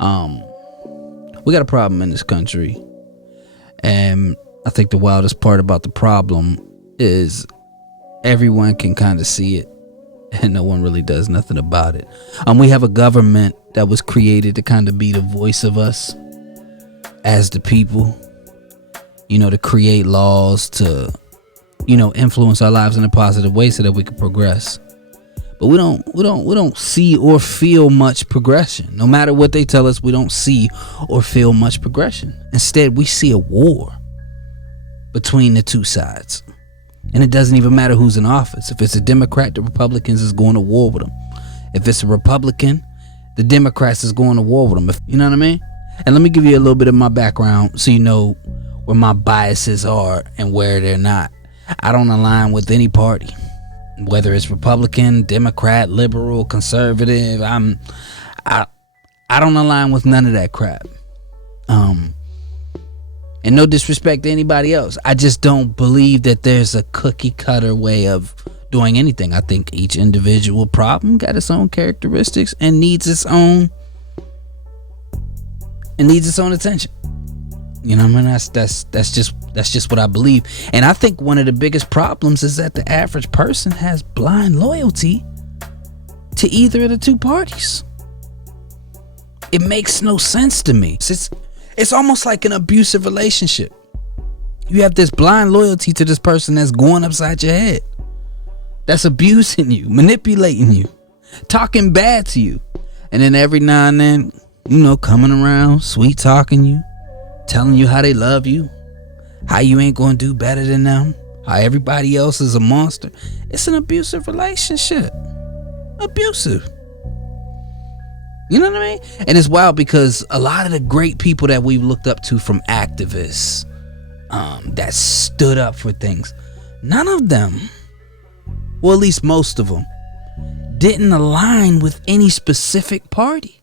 We got a problem in this country, and I think the wildest part about the problem is everyone can kind of see it, and no one really does nothing about it. We have a government that was created to kind of be the voice of us as the people, to create laws to, influence our lives in a positive way so that we can progress. But we don't see or feel much progression. No matter what they tell us, we don't see or feel much progression. Instead, we see a war between the two sides. And it doesn't even matter who's in office. If it's a Democrat, the Republicans is going to war with them. If it's a Republican, the Democrats is going to war with them. You know what I mean? And let me give you a little bit of my background so you know where my biases are and where they're not. I don't align with any party, whether it's Republican, Democrat, liberal, conservative. I don't align with none of that crap. And no disrespect to anybody else. I just don't believe that there's a cookie cutter way of doing anything. I think each individual problem got its own characteristics and needs its own attention. You know what I mean? That's just what I believe. And I think one of the biggest problems is that the average person has blind loyalty to either of the two parties. It makes no sense to me. It's almost like an abusive relationship. You have this blind loyalty to this person that's going upside your head, that's abusing you, manipulating you, talking bad to you, and then every now and then, coming around, sweet talking you, telling you how they love you, how you ain't gonna do better than them, how everybody else is a monster. It's an abusive relationship. Abusive. You know what I mean? And it's wild because a lot of the great people that we've looked up to, from activists that stood up for things, none of them, well, at least most of them, didn't align with any specific party.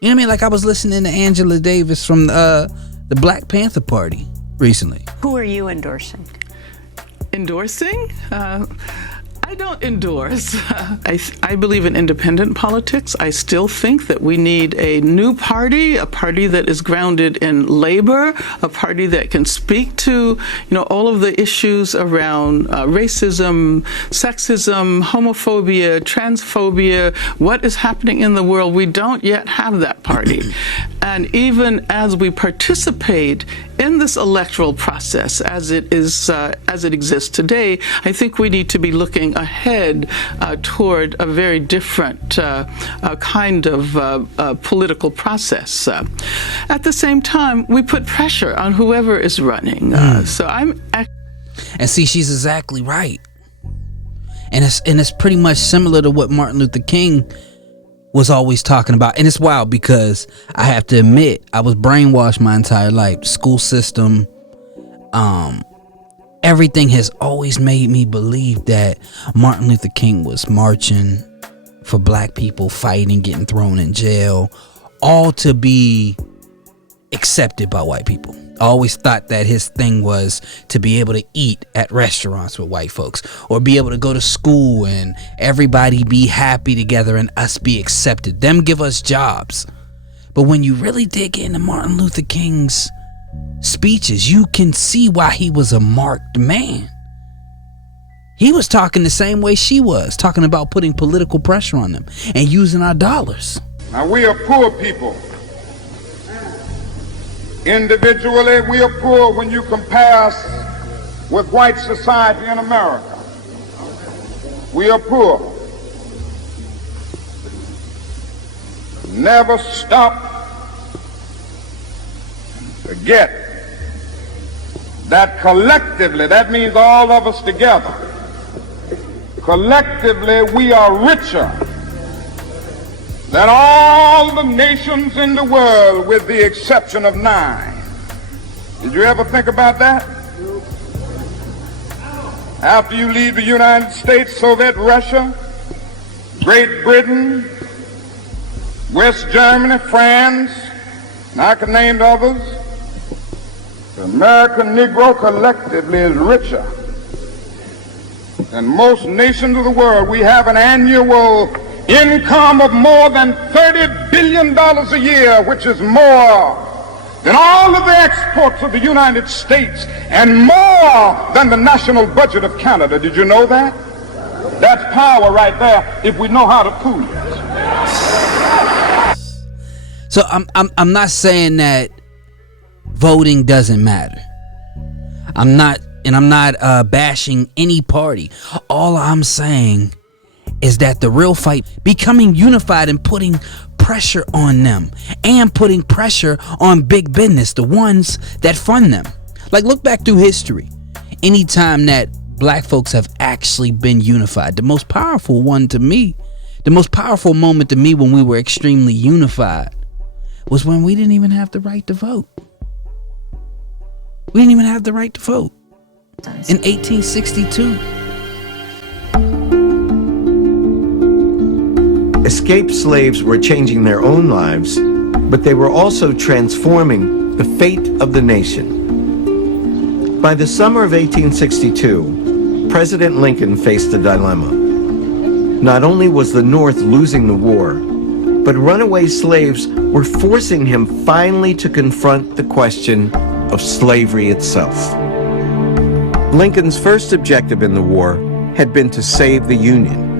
You know what I mean? Like, I was listening to Angela Davis from the Black Panther Party recently. Who are you endorsing? Endorsing? I don't endorse. I believe in independent politics. I still think that we need a new party, a party that is grounded in labor, a party that can speak to, all of the issues around racism, sexism, homophobia, transphobia, what is happening in the world. We don't yet have that party. And even as we participate in this electoral process as it exists today, I think we need to be looking ahead toward a very different kind of political process. At the same time, we put pressure on whoever is running. And see, she's exactly right. And it's pretty much similar to what Martin Luther King was always talking about. And it's wild because I have to admit, I was brainwashed my entire life. School system, everything has always made me believe that Martin Luther King was marching for black people, fighting, getting thrown in jail, all to be accepted by white people. I always thought that his thing was to be able to eat at restaurants with white folks, or be able to go to school and everybody be happy together and us be accepted, them give us jobs. But when you really dig into Martin Luther King's speeches, you can see why he was a marked man. He was talking the same way she was, talking about putting political pressure on them and using our dollars. Now, we are poor people. Individually, we are poor when you compare us with white society in America. We are poor. Never stop to get that collectively, that means all of us together, collectively we are richer than all the nations in the world, with the exception of 9. Did you ever think about that? After you leave the United States, Soviet Russia, Great Britain, West Germany, France, and I can name others, the American Negro collectively is richer than most nations of the world. We have an annual income of more than $30 billion a year, which is more than all of the exports of the United States and more than the national budget of Canada. Did you know that? That's power right there if we know how to pool it. So I'm not saying that voting doesn't matter. I'm not bashing any party. All I'm saying is that the real fight, becoming unified and putting pressure on them and putting pressure on big business, the ones that fund them. Like, look back through history. Anytime that black folks have actually been unified, the most powerful one to me, the most powerful moment to me when we were extremely unified was when we didn't even have the right to vote. We didn't even have the right to vote in 1862. Escaped slaves were changing their own lives, but they were also transforming the fate of the nation. By the summer of 1862, President Lincoln faced a dilemma. Not only was the North losing the war, but runaway slaves were forcing him finally to confront the question of slavery itself. Lincoln's first objective in the war had been to save the Union.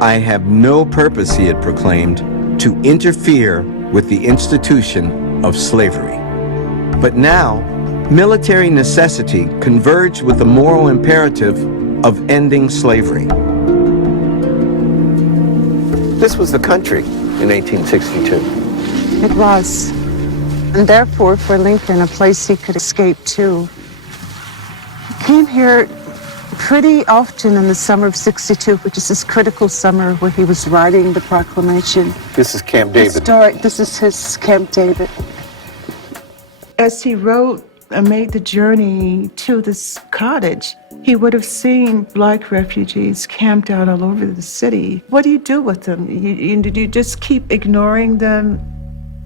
"I have no purpose," he had proclaimed, "to interfere with the institution of slavery." But now, military necessity converged with the moral imperative of ending slavery. This was the country in 1862. It was. And therefore, for Lincoln, a place he could escape to. He came here pretty often in the summer of 62, which is this critical summer where he was writing the proclamation. This is Camp David. This is his Camp David. As he wrote and made the journey to this cottage, he would have seen black refugees camped out all over the city. What do you do with them? You just keep ignoring them?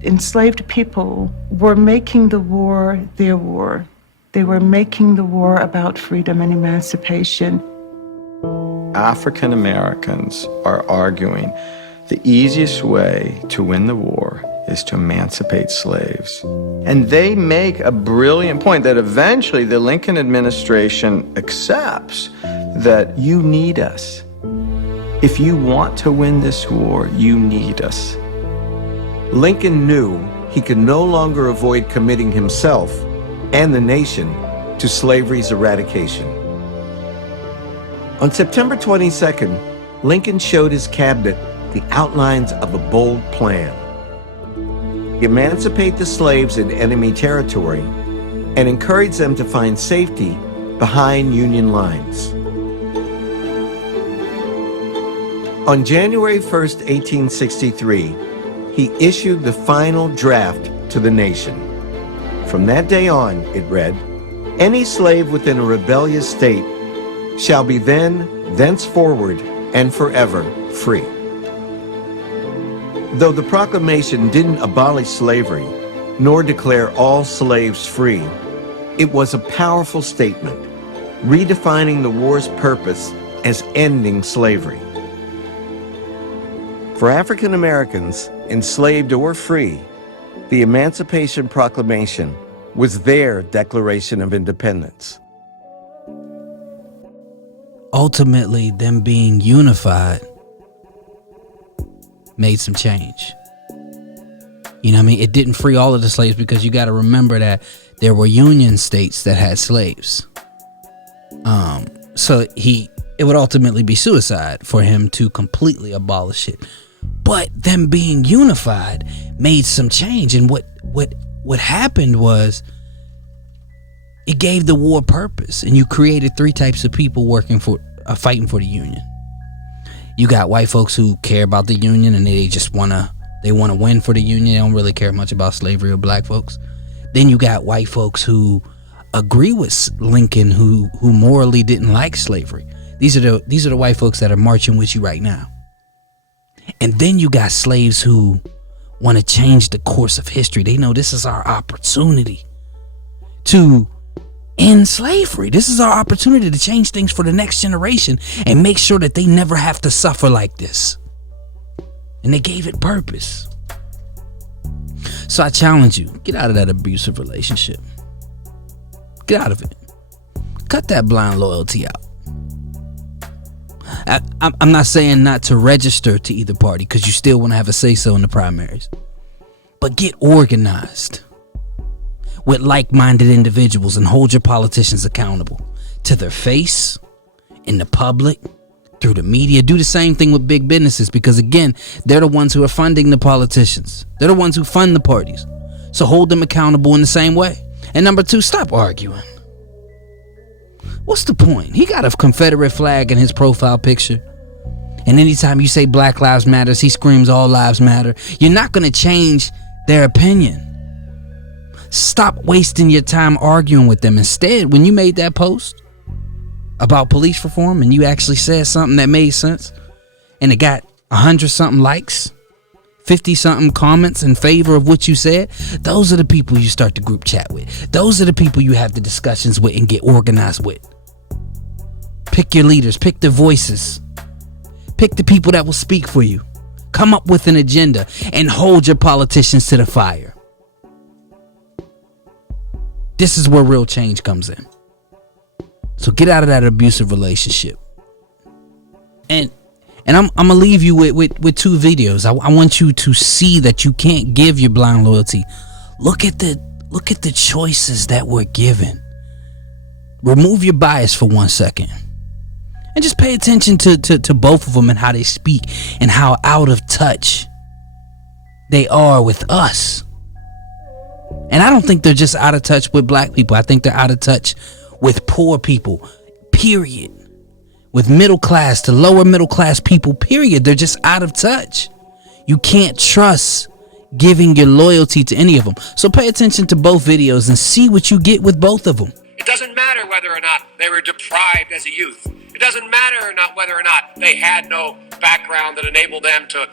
Enslaved people were making the war their war. They were making the war about freedom and emancipation. African Americans are arguing the easiest way to win the war is to emancipate slaves. And they make a brilliant point that eventually the Lincoln administration accepts that you need us. If you want to win this war, you need us. Lincoln knew he could no longer avoid committing himself and the nation to slavery's eradication. On September 22nd, Lincoln showed his cabinet the outlines of a bold plan. Emancipate the slaves in enemy territory and encourage them to find safety behind Union lines. On January 1st, 1863, he issued the final draft to the nation. From that day on, it read, "Any slave within a rebellious state shall be thenceforward, and forever free." Though the proclamation didn't abolish slavery, nor declare all slaves free, it was a powerful statement, redefining the war's purpose as ending slavery. For African Americans, enslaved or free, the Emancipation Proclamation was their Declaration of Independence. Ultimately, them being unified made some change. You know what I mean? It didn't free all of the slaves, because you got to remember that there were Union states that had slaves. So it would ultimately be suicide for him to completely abolish it. But them being unified made some change, and what happened was it gave the war purpose, and you created three types of people fighting for the Union. You got white folks who care about the Union and they just want to win for the Union. They don't really care much about slavery or black folks. Then you got white folks who agree with Lincoln, who morally didn't like slavery. These are the white folks that are marching with you right now. And then you got slaves who want to change the course of history. They know this is our opportunity to end slavery. This is our opportunity to change things for the next generation and make sure that they never have to suffer like this. And they gave it purpose. So I challenge you, get out of that abusive relationship. Get out of it. Cut that blind loyalty out. I'm not saying not to register to either party, because you still want to have a say-so in the primaries. But get organized with like-minded individuals and hold your politicians accountable to their face, in the public, through the media. Do the same thing with big businesses, because again, they're the ones who are funding the politicians. They're the ones who fund the parties. So hold them accountable in the same way. And number 2, stop arguing. What's the point? He got a Confederate flag in his profile picture. And anytime you say Black Lives Matter, he screams all lives matter. You're not going to change their opinion. Stop wasting your time arguing with them. Instead, when you made that post about police reform and you actually said something that made sense and it got 100-something likes, 50-something comments in favor of what you said, those are the people you start the group chat with. Those are the people you have the discussions with and get organized with. Pick your leaders, pick the voices, pick the people that will speak for you. Come up with an agenda and hold your politicians to the fire. This is where real change comes in. So get out of that abusive relationship. And I'm gonna leave you with 2 videos. I want you to see that you can't give your blind loyalty. Look at the choices that we're given. Remove your bias for 1 second. And just pay attention to both of them and how they speak and how out of touch they are with us. And I don't think they're just out of touch with black people. I think they're out of touch with poor people, period. With middle class to lower middle class people, period. They're just out of touch. You can't trust giving your loyalty to any of them. So pay attention to both videos and see what you get with both of them. It doesn't matter whether or not they were deprived as a youth. It doesn't matter whether or not they had no background that enabled them to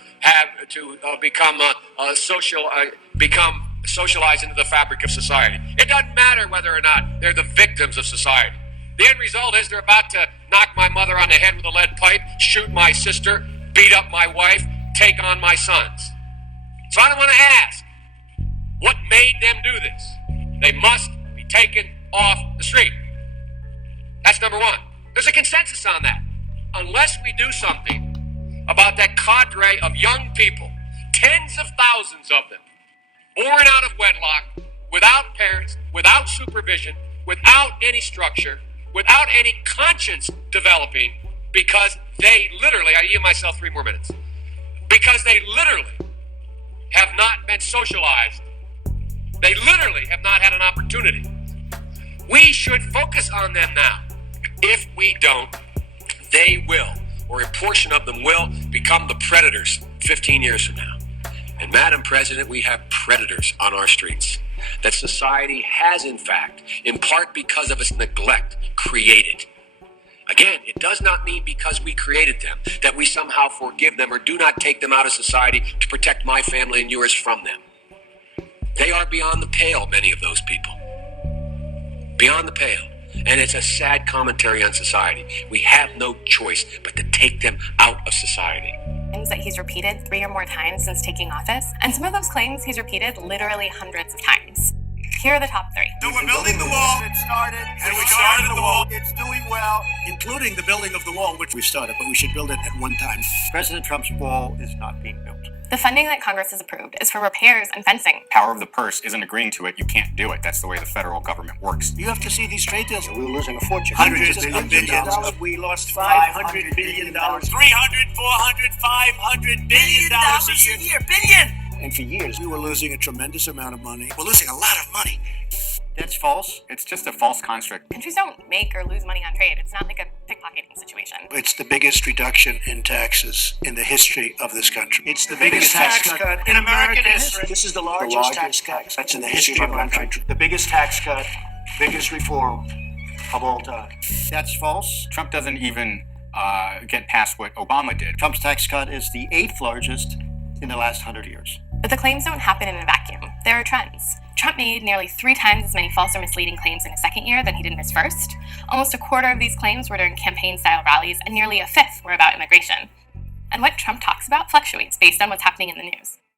become socialized into the fabric of society. It doesn't matter whether or not they're the victims of society. The end result is they're about to knock my mother on the head with a lead pipe, shoot my sister, beat up my wife, take on my sons. So I want to ask, what made them do this? They must be taken off the street. That's number 1. There's a consensus on that. Unless we do something about that cadre of young people, tens of thousands of them, born out of wedlock, without parents, without supervision, without any structure, without any conscience developing, because they literally, I give myself 3 more minutes, because they literally have not been socialized. They literally have not had an opportunity. We should focus on them now. If we don't, they will, or a portion of them will, become the predators 15 years from now. And Madam President, we have predators on our streets that society has, in fact, in part because of its neglect, created. Again, it does not mean because we created them that we somehow forgive them or do not take them out of society to protect my family and yours from them. They are beyond the pale, many of those people. Beyond the pale. And it's a sad commentary on society. We have no choice but to take them out of society. Claims that he's repeated 3 or more times since taking office, and some of those claims he's repeated literally hundreds of times. Here are the top 3. So we're building the wall. It started, and we started the wall. It's doing well, including the building of the wall, which we started, but we should build it at one time. President Trump's wall is not being built. The funding that Congress has approved is for repairs and fencing. Power of the purse isn't agreeing to it. You can't do it. That's the way the federal government works. You have to see these trade deals. We were losing a fortune. Hundreds of billions. We lost $500 billion. 300, 400, $500 billion a year. Billion! And for years, we were losing a tremendous amount of money. We're losing a lot of money. That's false. It's just a false construct. Countries don't make or lose money on trade. It's not like a pickpocketing situation. It's the biggest reduction in taxes in the history of this country. It's the biggest tax cut in American history. This is the largest tax cut that's in the history of our country. The biggest tax cut, biggest reform of all time. That's false. Trump doesn't even get past what Obama did. Trump's tax cut is the 8th largest in the last 100 years. But the claims don't happen in a vacuum. There are trends. Trump made nearly 3 times as many false or misleading claims in his second year than he did in his first. Almost a quarter of these claims were during campaign-style rallies, and nearly a fifth were about immigration. and what Trump talks about fluctuates based on what's happening in the news.